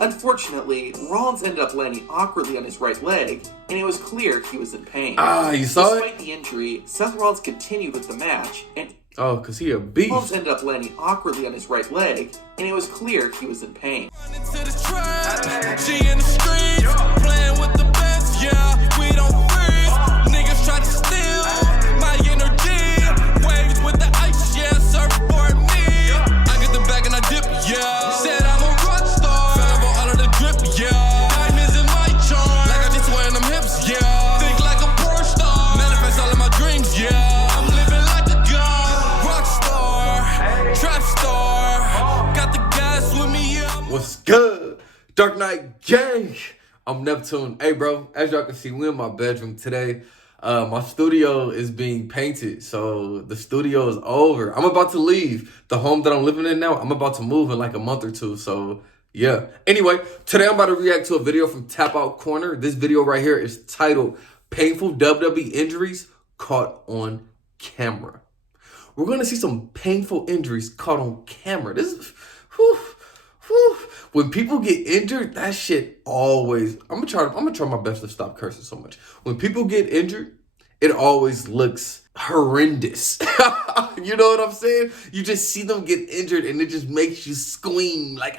Unfortunately, Rollins ended up landing awkwardly on his right leg, and it was clear he was in pain. You saw it? Despite the injury, Seth Rollins continued with the match, and because he a beast. Rollins ended up landing awkwardly on his right leg, and it was clear he was in pain. What's good? Dark Knight Gang. I'm Neptune. Hey, bro, as y'all can see, we're in my bedroom today. My studio is being painted, so the studio is over. I'm about to leave the home that I'm living in now. I'm about to move in like a month or two, so yeah. Anyway, today I'm about to react to a video from Tap Out Corner. This video right here is titled Painful WWE Injuries Caught on Camera. We're going to see some painful injuries caught on camera. This is... whew. When people get injured, that shit always... I'm gonna try my best to stop cursing so much. When people get injured, it always looks horrendous. You know what I'm saying? You just see them get injured and it just makes you scream like,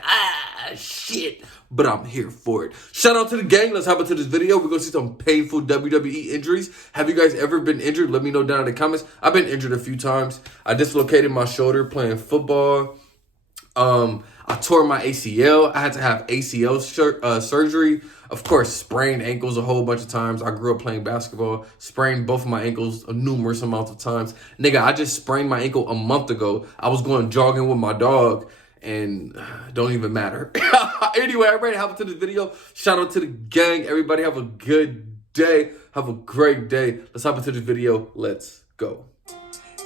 shit. But I'm here for it. Shout out to the gang. Let's hop into this video. We're gonna see some painful WWE injuries. Have you guys ever been injured? Let me know down in the comments. I've been injured a few times. I dislocated my shoulder playing football. I tore my ACL. I had to have ACL surgery. Of course, sprained ankles a whole bunch of times. I grew up playing basketball. Sprained both of my ankles a numerous amounts of times. Nigga, I just sprained my ankle a month ago. I was going jogging with my dog, and don't even matter. Anyway, everybody, hop into this video. Shout out to the gang. Everybody have a good day. Have a great day. Let's hop into this video. Let's go.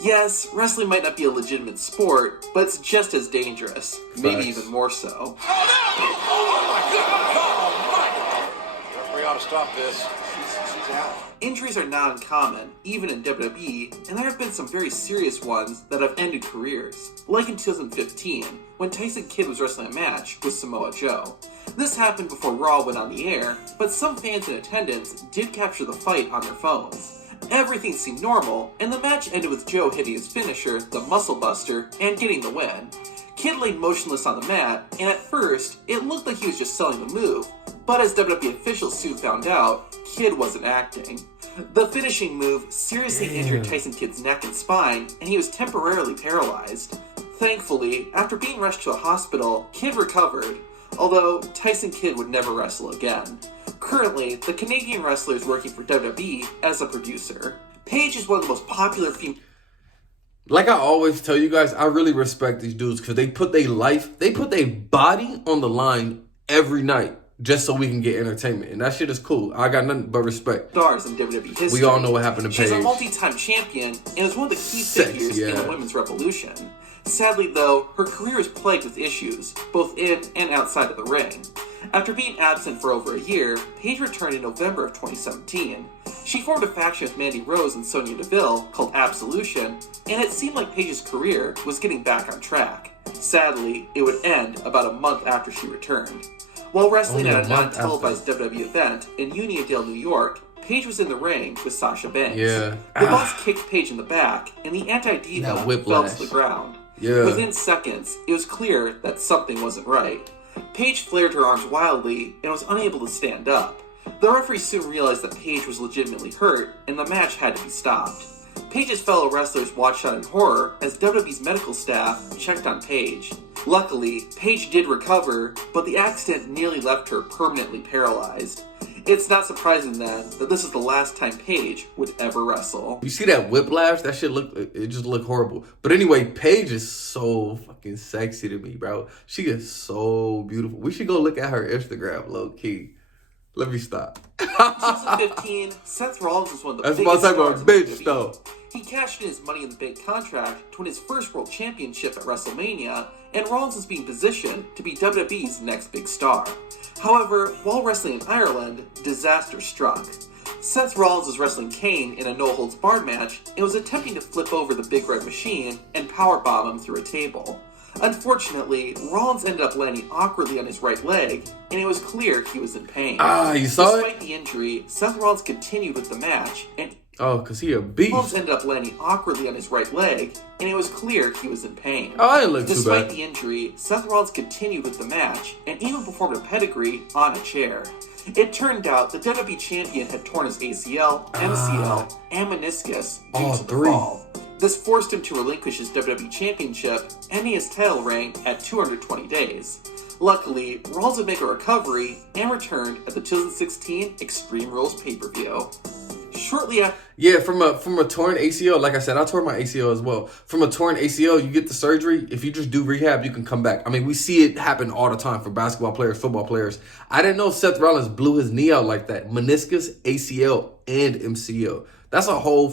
Yes, wrestling might not be a legitimate sport, but it's just as dangerous. Maybe even more so. Oh my God! The referee ought to stop this. She's out. Injuries are not uncommon, even in WWE, and there have been some very serious ones that have ended careers. Like in 2015, when Tyson Kidd was wrestling a match with Samoa Joe. This happened before Raw went on the air, but some fans in attendance did capture the fight on their phones. Everything seemed normal, and the match ended with Joe hitting his finisher, the Muscle Buster, and getting the win. Kidd laid motionless on the mat, and at first, it looked like he was just selling the move, but as WWE officials soon found out, Kidd wasn't acting. The finishing move seriously injured Tyson Kidd's neck and spine, and he was temporarily paralyzed. Thankfully, after being rushed to a hospital, Kidd recovered, although Tyson Kidd would never wrestle again. Currently, the Canadian wrestler is working for WWE as a producer. Paige is one of the most popular female... Like I always tell you guys, I really respect these dudes because they put their body on the line every night just so we can get entertainment. And that shit is cool. I got nothing but respect. Stars in WWE history. We all know what happened to Paige. She's a multi-time champion and is one of the key figures in the women's revolution. Sadly, though, her career is plagued with issues, both in and outside of the ring. After being absent for over a year, Paige returned in November of 2017. She formed a faction with Mandy Rose and Sonya Deville called Absolution, and it seemed like Paige's career was getting back on track. Sadly, it would end about a month after she returned. While wrestling at a non-televised WWE event in Uniondale, New York, Paige was in the ring with Sasha Banks. The boss kicked Paige in the back, and the anti-diva fell to the ground. Within seconds, it was clear that something wasn't right. Paige flared her arms wildly and was unable to stand up. The referee soon realized that Paige was legitimately hurt, and the match had to be stopped. Paige's fellow wrestlers watched on in horror as WWE's medical staff checked on Paige. Luckily, Paige did recover, but the accident nearly left her permanently paralyzed. It's not surprising then that this is the last time Paige would ever wrestle. You see that whiplash? That shit it just looked horrible. But anyway, Paige is so fucking sexy to me, bro. She is so beautiful. We should go look at her Instagram, low key. Let me stop. In 2015, Seth Rollins was one of the biggest biggest stars about bitch, WWE. though. He cashed in his Money in the Bank contract to win his first world championship at WrestleMania, and Rollins is being positioned to be WWE's next big star. However, while wrestling in Ireland, disaster struck. Seth Rollins was wrestling Kane in a no-holds-barred match and was attempting to flip over the Big Red Machine and powerbomb him through a table. Unfortunately, Rollins ended up landing awkwardly on his right leg, and it was clear he was in pain. You saw it? Despite the injury, Seth Rollins continued with the match, and because he a beast. Rollins ended up landing awkwardly on his right leg, and it was clear he was in pain. I didn't look too bad. Despite the injury, Seth Rollins continued with the match, and even performed a pedigree on a chair. It turned out the WWE Champion had torn his ACL, MCL, and meniscus due to the fall. This forced him to relinquish his WWE Championship, ending his title reign at 220 days. Luckily, Rollins would make a recovery and returned at the 2016 Extreme Rules pay-per-view. Shortly after... Yeah, from a torn ACL, like I said, I tore my ACL as well. From a torn ACL, you get the surgery. If you just do rehab, you can come back. I mean, we see it happen all the time for basketball players, football players. I didn't know Seth Rollins blew his knee out like that. Meniscus, ACL, and MCL. That's a whole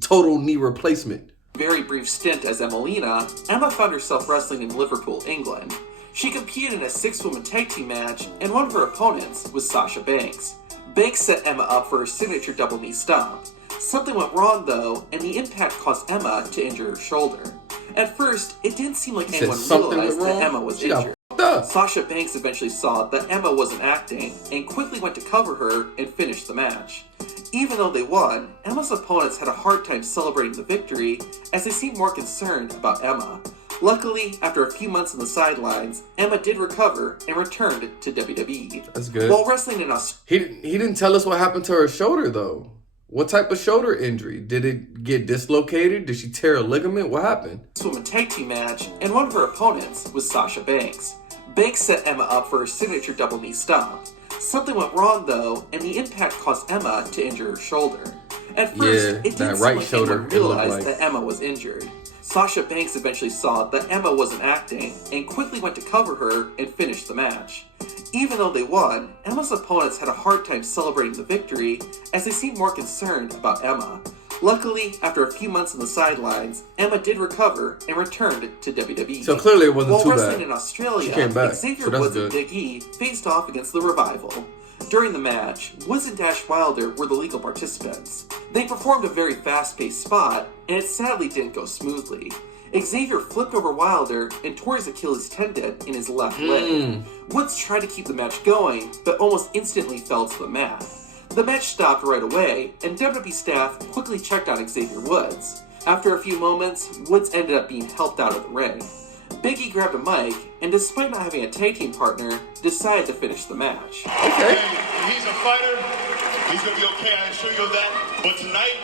total knee replacement. Very brief stint as Emelina, Emma found herself wrestling in Liverpool, England. She competed in a 6-woman tag team match, and one of her opponents was Sasha Banks. Banks set Emma up for her signature double knee stomp. Something went wrong though, and the impact caused Emma to injure her shoulder. At first, it didn't seem like anyone realized that Emma was injured. Sasha Banks eventually saw that Emma wasn't acting, and quickly went to cover her and finish the match. Even though they won, Emma's opponents had a hard time celebrating the victory, as they seemed more concerned about Emma. Luckily, after a few months on the sidelines, Emma did recover and returned to WWE. That's good. While wrestling in Australia... He didn't tell us what happened to her shoulder, though. What type of shoulder injury? Did it get dislocated? Did she tear a ligament? What happened? ...woman tag team match, and one of her opponents was Sasha Banks. Banks set Emma up for her signature double knee stomp. Something went wrong, though, and the impact caused Emma to injure her shoulder. At first, it didn't seem like anyone realized that Emma was injured. Sasha Banks eventually saw that Emma wasn't acting, and quickly went to cover her and finish the match. Even though they won, Emma's opponents had a hard time celebrating the victory, as they seemed more concerned about Emma. Luckily, after a few months on the sidelines, Emma did recover and returned to WWE. So clearly it wasn't too bad. While wrestling in Australia, she came back. Xavier Woods and Big E faced off against the Revival. During the match, Woods and Dash Wilder were the legal participants. They performed a very fast-paced spot, and it sadly didn't go smoothly. Xavier flipped over Wilder and tore his Achilles tendon in his left leg. Woods tried to keep the match going, but almost instantly fell to the mat. The match stopped right away, and WWE staff quickly checked on Xavier Woods. After a few moments, Woods ended up being helped out of the ring. Big E grabbed a mic, and despite not having a tag team partner, decided to finish the match. Okay. He's a fighter. He's going to be okay, I assure you of that. But tonight,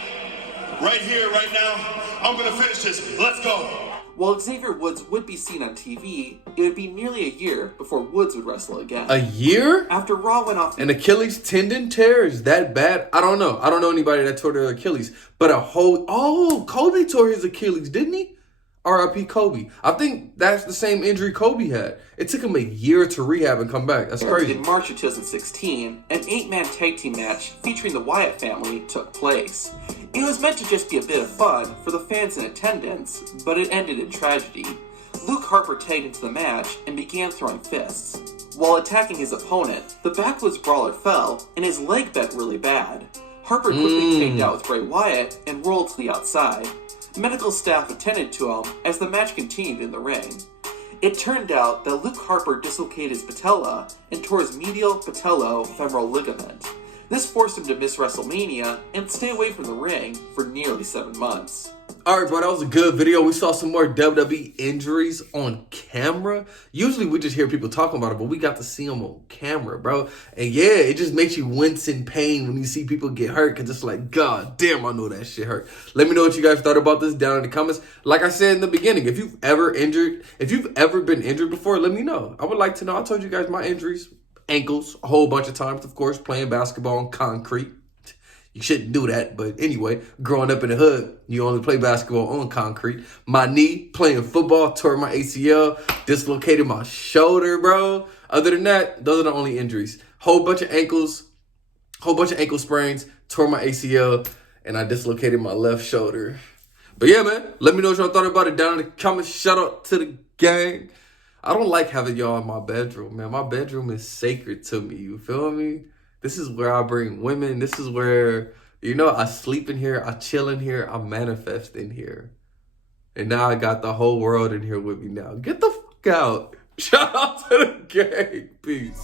right here, right now, I'm going to finish this. Let's go. While Xavier Woods would be seen on TV, it would be nearly a year before Woods would wrestle again. A year? After Raw went off... An Achilles tendon tear is that bad? I don't know. I don't know anybody that tore their Achilles. But a whole... Oh, Kobe tore his Achilles, didn't he? R.I.P. Kobe. I think that's the same injury Kobe had. It took him a year to rehab and come back. That's crazy. In March of 2016, an 8-man tag team match featuring the Wyatt family took place. It was meant to just be a bit of fun for the fans in attendance, but it ended in tragedy. Luke Harper tagged into the match and began throwing fists. While attacking his opponent, the backwoods brawler fell and his leg bent really bad. Harper quickly tagged out with Bray Wyatt and rolled to the outside. Medical staff attended to him as the match continued in the ring. It turned out that Luke Harper dislocated his patella and tore his medial patellofemoral ligament. This forced him to miss WrestleMania and stay away from the ring for nearly 7 months. Alright, bro, that was a good video. We saw some more WWE injuries on camera. Usually we just hear people talking about it, but we got to see them on camera, bro. And yeah, it just makes you wince in pain when you see people get hurt, because it's like, God damn, I know that shit hurt. Let me know what you guys thought about this down in the comments. Like I said in the beginning, if you've ever been injured before, let me know. I would like to know. I told you guys my injuries. Ankles, a whole bunch of times, of course, playing basketball on concrete. You shouldn't do that, but anyway, growing up in the hood, you only play basketball on concrete. My knee, playing football, tore my ACL, dislocated my shoulder, bro. Other than that, those are the only injuries. Whole bunch of ankle sprains, tore my ACL, and I dislocated my left shoulder. But yeah, man, let me know what y'all thought about it down in the comments. Shout out to the gang. I don't like having y'all in my bedroom, man. My bedroom is sacred to me, you feel me? This is where I bring women. This is where, I sleep in here, I chill in here, I manifest in here. And now I got the whole world in here with me now. Get the fuck out. Shout out to the gang. Peace.